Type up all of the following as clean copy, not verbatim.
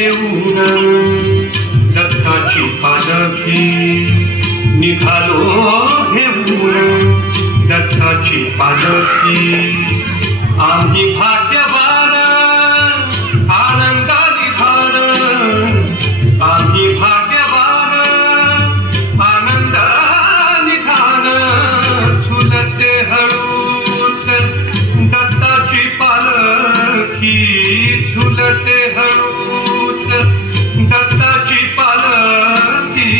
घेऊन दत्ताची पालखी निघालो घेऊन दत्ताची पालखी आम्ही भाग्यवान आनंदाने घाल आम्ही भाग्यवान आनंदाने घाल झुलते हळूच दत्ताची पालखी झुलते हळूच दत्ताची पालखी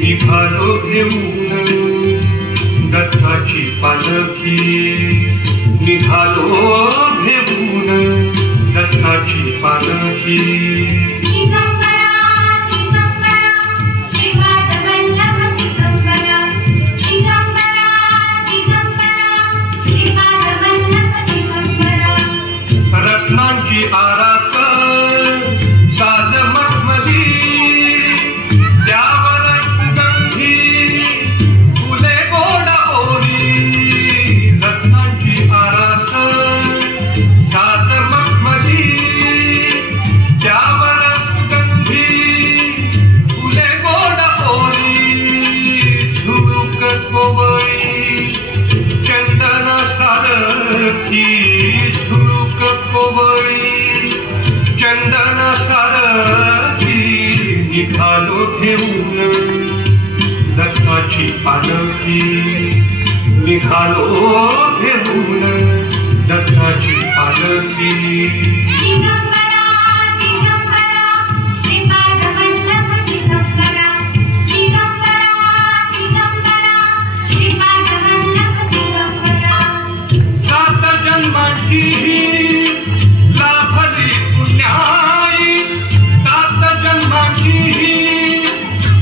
निघालो घेऊन दत्ताची पालखी निघालो घेऊन दत्ताची पालखी रत्नांची आरास साज मखमली त्यावर सुगंधी फुले गोड ओरी रत्नांची आरास साज मखमली त्यावर सुगंधी फुले गोड ओरी झुळूक कोवळी चंदन सारखी झुळूक कोवळी चंदन सारखी निघालो घेऊन दत्ताची पालखी निघालो घेऊन दत्ताची पालखी सात जन्माची लाभली पुण्याई सात जन्माची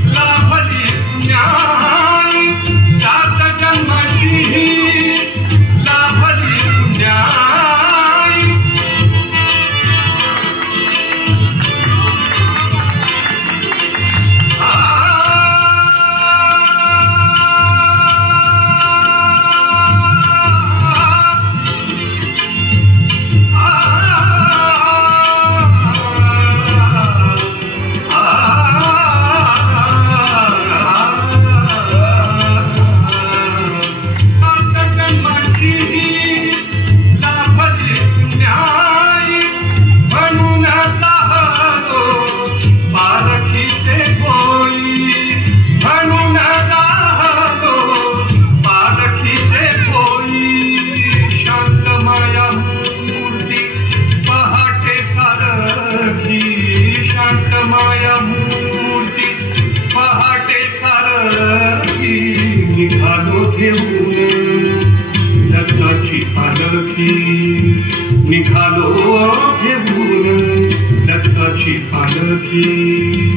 लाभली पुण्याई सात जन्माची लाभली पुण्याई माया मूर्ती पहाटे सारखी निघालो घेऊन दत्ताची पालखी निघालो घेऊन दत्ताची पालखी